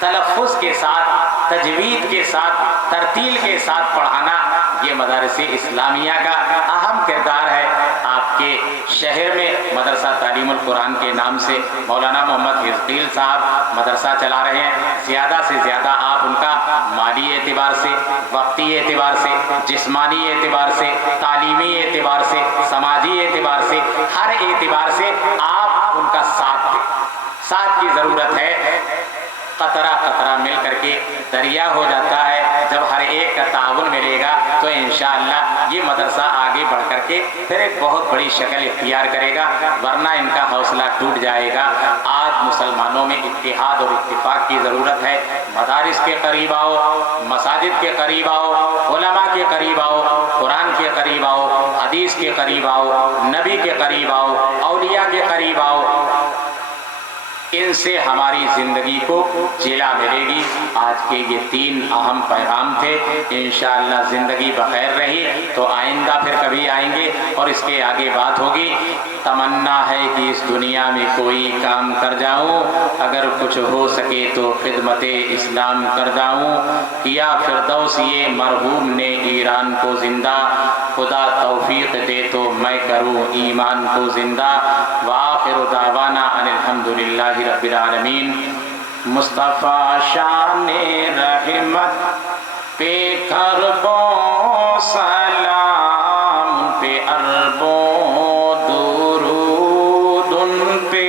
تلفظ کے ساتھ، تجوید کے ساتھ، ترتیل کے ساتھ پڑھانا یہ مدارس اسلامیہ کا اہم کردار ہے۔ آپ کے شہر میں مدرسہ تعلیم القرآن کے نام سے مولانا محمد حزقیل صاحب مدرسہ چلا رہے ہیں۔ زیادہ سے زیادہ آپ ان کا مالی اعتبار سے، وقتی اعتبار سے، جسمانی اعتبار سے، تعلیمی اعتبار سے، سماجی اعتبار سے، ہر اعتبار سے آپ ان کا ساتھ دیں۔ ساتھ کی ضرورت ہے۔ قطرہ قطرہ مل کر کے دریا ہو جاتا ہے۔ جب ہر ایک کا تعاون ملے گا تو انشاءاللہ یہ مدرسہ آگے بڑھ کر کے پھر ایک بہت بڑی شکل اختیار کرے گا، ورنہ ان کا حوصلہ ٹوٹ جائے گا۔ آج مسلمانوں میں اتحاد اور اتفاق کی ضرورت ہے۔ مدارس کے قریب آؤ، مساجد کے قریب آؤ، علماء کے قریب آؤ، قرآن کے قریب آؤ، حدیث کے قریب آؤ، نبی کے قریب آؤ، اولیاء کے قریب آؤ۔ ان سے ہماری زندگی کو جلا ملے گی۔ آج کے یہ تین اہم پیغام تھے۔ انشاءاللہ زندگی بخیر رہی تو آئندہ پھر کبھی آئیں گے اور اس کے آگے بات ہوگی۔ تمنا ہے کہ اس دنیا میں کوئی کام کر جاؤں، اگر کچھ ہو سکے تو خدمت اسلام کر جاؤں۔ کیا فردوس یہ مرحوم نے ایران کو زندہ، خدا توفیق دے تو میں کروں ایمان کو زندہ۔ وآخر دعوانا ان الحمدللہ رب العالمین۔ مصطفیٰ شان رحمت پہ کربوں سلام، پہ اربوں درود ان پہ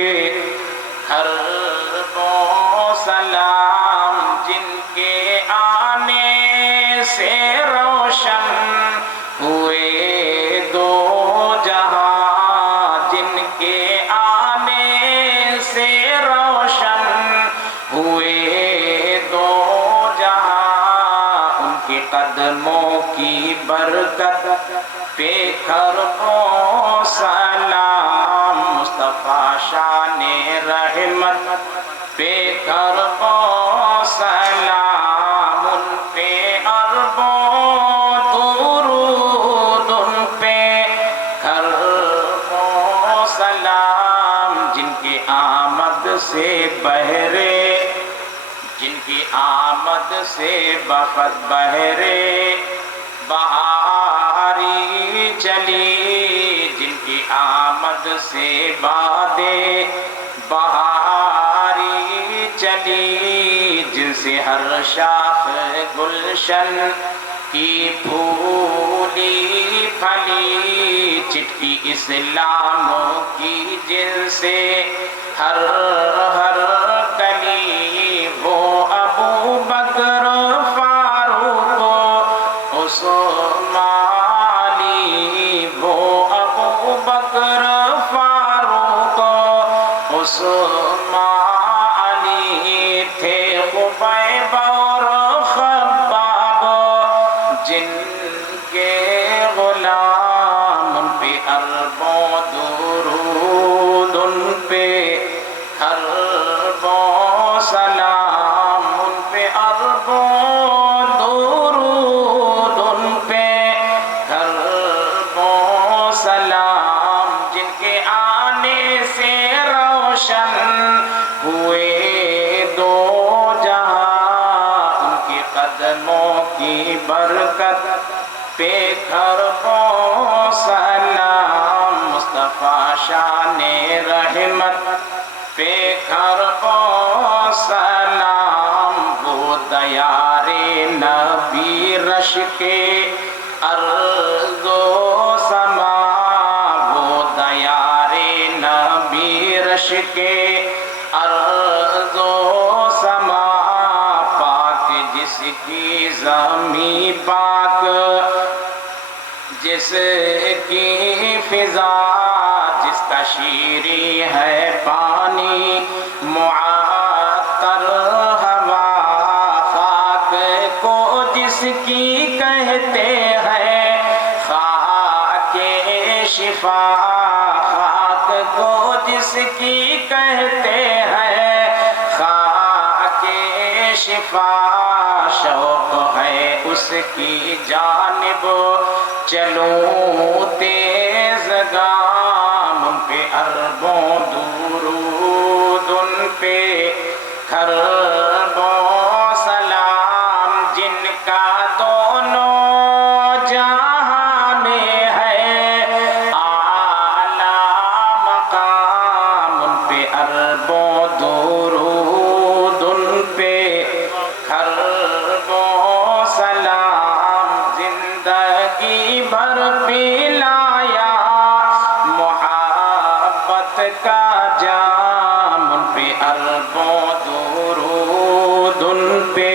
اربوں سلام، جن کے آنے سے روشن ہوئے دو جہاں، جن کے آنے سے روشن ہوئے دو جہاں، ان کے قدموں کی برکت پہ کربوں سلام، مصطفیٰ شان رحمت پہ کربوں سلام، ان پہ اربوں درود، ان پہ کربوں سلام، جن کی آمد سے بہرے، جن کی آمد سے بفت بہرے بہاری چلی، جن کی آمد سے بادے بہاری چلی، جن سے ہر شاخ گلشن کی پھولی پھلی، چٹکی اسلام کی جن سے ہر کلی، وہ ابو بکر فاروق عثمان علی، وہ ابو بکر فاروق عثمان علی تھے، خبیب اور خباب جن کے غلام، ان پہ اربوں درود، ان پہ اربوں سلام، ان پہ اربوں درود، ان پہ اربوں سلام، جن کے آنے سے روشن ہوئے دو جہاں، ان کے قدموں کی برکت پہ کربوں سلام، مصطفیٰ شان رحمت پہ کربوں سلام، وہ دیار نبی رش کے ارض و سما، وہ دیار نبی رش کے ارض و سما، پاک جس کی زمین پاک، جس کی فضا، جس کا شیریں ہے پانی، معطر ہوا، خاک کو جس کی کہتے ہیں خاک شفا خاک کو جس کی کہتے ہیں خاک شفا شوق ہے اس کی جانب چلوں تیز گام ان پہ اربوں درود ان پہ خربوں سلام جن کا دونوں جہاں میں ہے اعلیٰ مقام ان پہ اربوں درود ان پہ خربوں سلام زندگی بھر پلایا محبت کا جام ان پہ اربوں درود ان پہ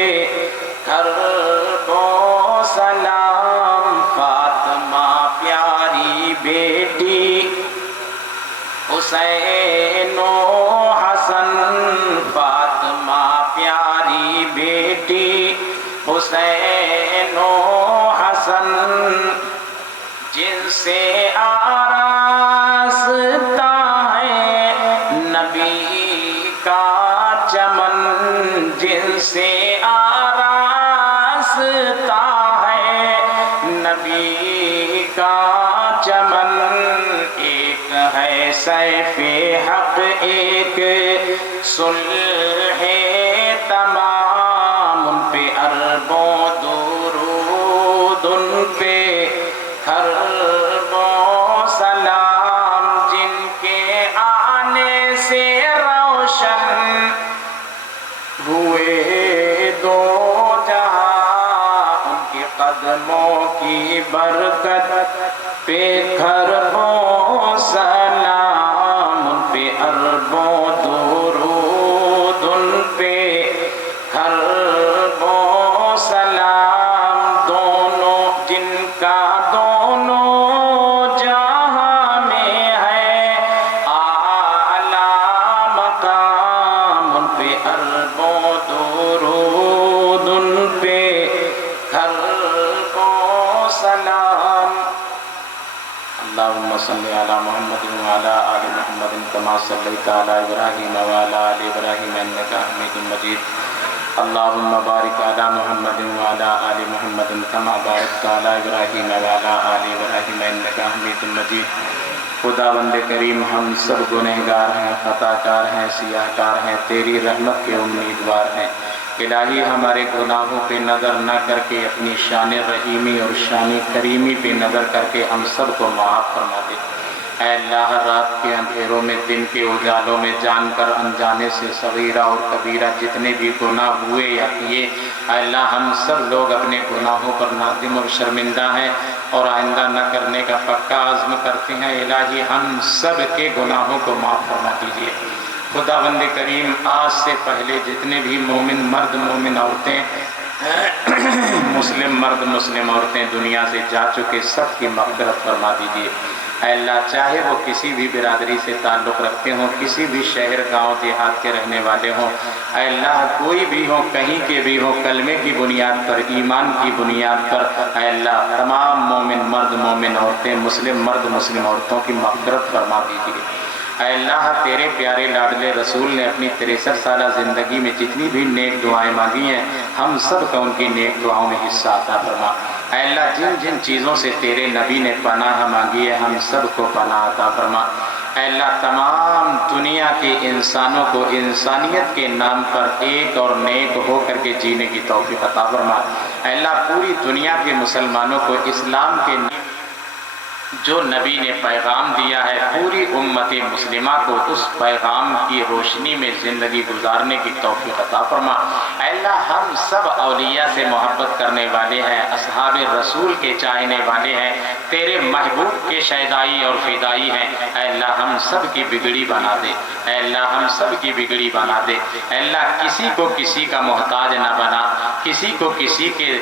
خربوں سلام فاطمہ پیاری بیٹی حسین و حسن فاطمہ پیاری بیٹی حسین و حسن جن سے آراستہ ہے نبی کا چمن جن سے آراستہ ہے نبی کا چمن ایک ہے سیف حق ایک صلح تمام ان پہ اربوں درود ان پہ خربوں سلام جن کے آنے سے روشن ہوئے دو جہاں ان کے قدموں کی برکت پہ خربوں سلام ان پہ اربوں درود ان پہ خربوں سلام دونوں جن کا دونوں جہاں میں ہے اعلیٰ مقام ان پہ اربوں درود ان پہ خربوں سلام اللہم صلی علی محمد وعلی آل محمد کما صلیت علی ابراہیم وعلی آل ابراہیم انک حمید مجید اللہم بارک علی محمد وعلی آل محمد کما بارکت علی ابراہیم وعلی آل ابراہیم انک حمید مجید خداوند کریم ہم سب گنہگار ہیں خطا کار ہیں سیاہ کار ہیں تیری رحمت کے امیدوار ہیں الہی ہمارے گناہوں پہ نظر نہ کر کے اپنی شان رحیمی اور شان کریمی پہ نظر کر کے ہم سب کو معاف فرما دے اے اللہ رات کے اندھیروں میں دن کے اجالوں میں جان کر انجانے سے صغیرہ اور کبیرہ جتنے بھی گناہ ہوئے یا کیے اے اللہ ہم سب لوگ اپنے گناہوں پر نادم اور شرمندہ ہیں اور آئندہ نہ کرنے کا پکا عزم کرتے ہیں الہی ہم سب کے گناہوں کو معاف فرما دیجیے خداوند کریم آج سے پہلے جتنے بھی مومن مرد مومن عورتیں مسلم مرد مسلم عورتیں دنیا سے جا چکے سب کی مغفرت فرما دیجیے اے اللہ چاہے وہ کسی بھی برادری سے تعلق رکھتے ہوں کسی بھی شہر گاؤں دیہات کے رہنے والے ہوں اے اللہ کوئی بھی ہو کہیں کے بھی ہو کلمے کی بنیاد پر ایمان کی بنیاد پر اے اللہ تمام مومن مرد مومن عورتیں مسلم مرد مسلم عورتوں کی مغفرت فرما دیجیے اے اللہ تیرے پیارے لاڈلے رسول نے اپنی 63 سالہ زندگی میں جتنی بھی نیک دعائیں مانگی ہیں ہم سب کا ان کی نیک دعاؤں میں حصہ عطا فرما اے اللہ جن جن چیزوں سے تیرے نبی نے پناہ مانگی ہے ہم سب کو پناہ عطا فرما اے اللہ تمام دنیا کے انسانوں کو انسانیت کے نام پر ایک اور نیک ہو کر کے جینے کی توفیق عطا فرما اے اللہ پوری دنیا کے مسلمانوں کو اسلام کے جو نبی نے پیغام دیا ہے پوری امت مسلمہ کو اس پیغام کی روشنی میں زندگی گزارنے کی توفیق عطا فرما اے اللہ ہم سب اولیاء سے محبت کرنے والے ہیں اصحاب رسول کے چاہنے والے ہیں تیرے محبوب کے شیدائی اور فدائی ہیں اے اللہ ہم سب کی بگڑی بنا دے اے اللہ ہم سب کی بگڑی بنا دے اے اللہ کسی کو کسی کا محتاج نہ بنا کسی کو کسی کے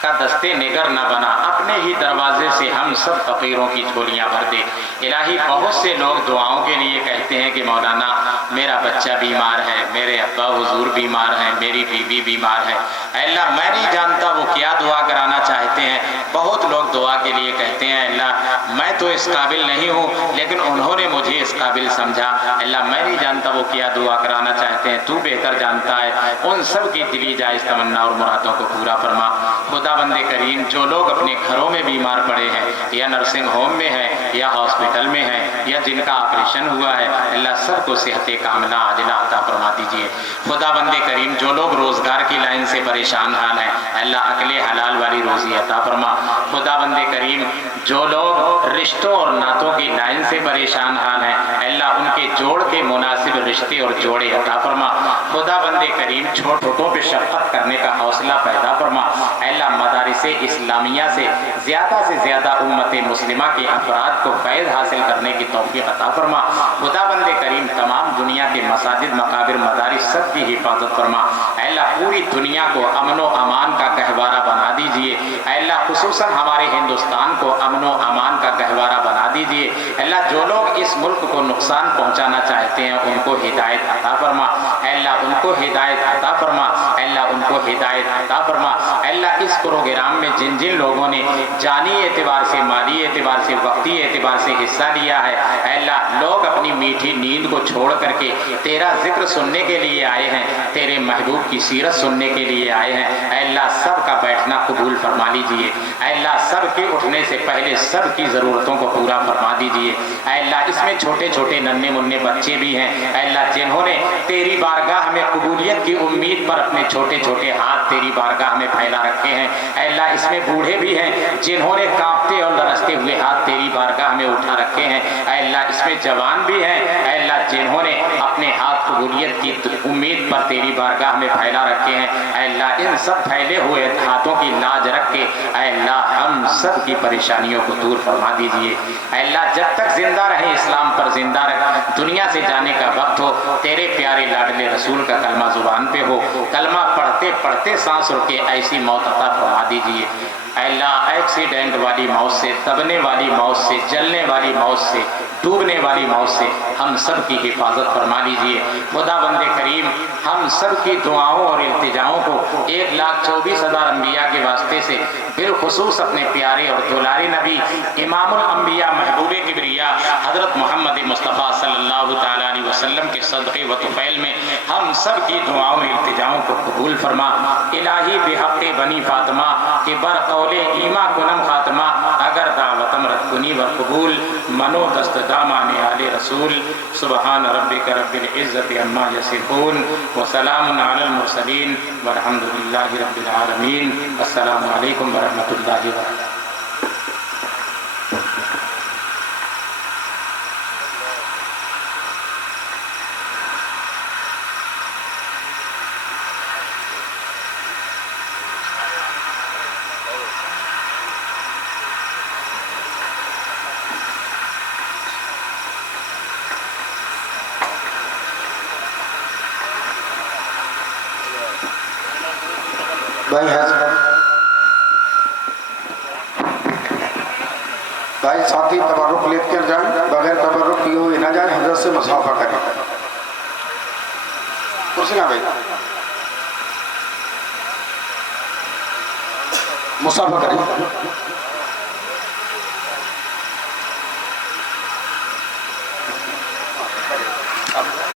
کا دستے نگر نہ بنا، اپنے ہی دروازے سے ہم سب فقیروں کی جھولیاں بھر دے۔ الہی بہت سے لوگ دعاؤں کے لیے کہتے ہیں کہ مولانا میرا بچہ بیمار ہے، میرے ابا حضور بیمار ہیں، میری بیوی بیمار ہے۔ اے اللہ میں نہیں جانتا وہ کیا دعا کرانا چاہتے ہیں۔ بہت لوگ دعا کے لیے کہتے ہیں اللہ میں تو اس قابل نہیں ہوں لیکن انہوں نے مجھے اس قابل سمجھا۔ اللہ میں نہیں جانتا وہ کیا دعا کرانا چاہتے ہیں، تو بہتر جانتا ہے۔ ان سب کی دلی جائز تمنا اور مرادوں کو پورا فرما۔ خدا بند کریم جو لوگ اپنے گھروں میں بیمار پڑے ہیں یا نرسنگ ہوم میں ہیں یا ہاسپٹل میں ہیں یا جن کا آپریشن ہوا ہے، اللہ سب کو صحت کاملہ عاجلہ عطا فرما دیجیے۔ خدا بند کریم جو لوگ روزگار کی لائن سے پریشان حال ہیں، اللہ عقل حلال والی روزی عطا فرما۔ خدا بند کریم جو لوگ رشتوں اور نعتوں کی لائن سے پریشان حال ہیں، اللہ ان کے جوڑ کے مناسب رشتے اور جوڑے عطا فرما۔ خدا بند کریم چھوٹوں پہ شفقت کرنے کا حوصلہ پیدا فرما۔ اللہ مدارس اسلامیہ سے زیادہ امت مسلمہ کے افراد کو فیض حاصل کرنے کی توفیق عطا فرما۔ خدا بند کریم تمام دنیا کے مساجد، مقابر، مدارس سب کی حفاظت فرما۔ اے اللہ پوری دنیا کو امن و امان کا گہوارہ بنا دیجیے۔ اے اللہ خصوصاً ہمارے ہندوستان کو امن و امان کا گہوارہ بنا دیجیے۔ اللہ جو لوگ اس ملک کو نقصان پہنچانا چاہتے ہیں ان کو ہدایت عطا فرما۔ اے اللہ ان کو ہدایت عطا فرما۔ اے اللہ ان کو ہدایت عطا فرما۔ اے اللہ اس پروگرام میں جن لوگوں نے جانی اعتبار سے، مالی اعتبار سے، وقتی اعتبار سے حصہ لیا ہے، اے اللہ لوگ اپنی میٹھی نیند کو چھوڑ کر کے تیرا ذکر سننے کے لیے آئے ہیں، تیرے محبوب کی سیرت سننے کے لیے آئے ہیں، اے اللہ سب کا بیٹھنا قبول فرما لیجئے۔ اے اللہ سب کے اٹھنے سے پہلے سب کی ضرورتوں کو پورا فرما دیجئے۔ اے اللہ اس میں چھوٹے چھوٹے ننھے منھے بچے بھی ہیں، اے اللہ جنہوں نے تیری بارگاہ میں قبولیت کی امید پر اپنے چھوٹے چھوٹے ہاتھ تیری بارگاہ میں پھیلا رکھے ہیں، اے اللہ اس میں بوڑھے بھی ہیں جنہوں نے کانپتے اور لرزتے ہوئے ہاتھ تیری بارگاہ میں اٹھا رکھے ہیں، اے اللہ اس میں جوان بھی ہیں، اے اللہ جنہوں نے اپنے ہاتھ قبولیت کی امید پر تیری بارگاہ میں پھیلا رکھے ہیں، اے اللہ ان سب پھیلے ہوئے ہاتھوں کی لاج رکھ کے اے اللہ ہم سب کی پریشانیوں کو دور فرما دیجیے۔ اے اللہ جب تک زندہ رہیں اسلام پر زندہ رکھ، دنیا سے جانے کا وقت ہو تیرے پیارے لاڈلے رسول کا کلمہ زبان پہ ہو، کلمہ پڑھتے پڑھتے سانس رکے ایسی موت عطا فرما دیجیے۔ اے اللہ ایکسیڈنٹ والی موت سے، دبنے والی موت سے، جلنے والی موت سے، ڈوبنے والی موت سے ہم سب کی حفاظت فرما لیجیے۔ خدا بند کریم ہم سب کی دعاؤں اور التجاؤں کو 1,24,000 انبیاء کے واسطے سے بالخصوص اپنے پیارے اور دولارے نبی امام الانبیاء محبوب کبریا حضرت محمد مصطفیٰ صلی اللہ تعالیٰ علیہ وسلم کے صدقے و طفیل میں ہم سب کی دعاؤں التجاؤں کو قبول فرما۔ الہی بحق بنی فاطمہ کے برقول ایما کنم خاتمہ اگر دعوتم رد کنی و قبول منو دست دامان آل رسول سبحان ربک رب العزت عما یصفون وسلام علی المرسلین والحمد للہ رب العالمین۔ السلام علیکم ورحمۃ اللہ وبرکاتہ۔ بھائی ساتھی تبرک لے کر جائیں، بغیر تبرک کیے ہوئے نہ جائیں، حضرت سے مصافحہ کریں۔ کرسی بھائی مصافحہ کریں۔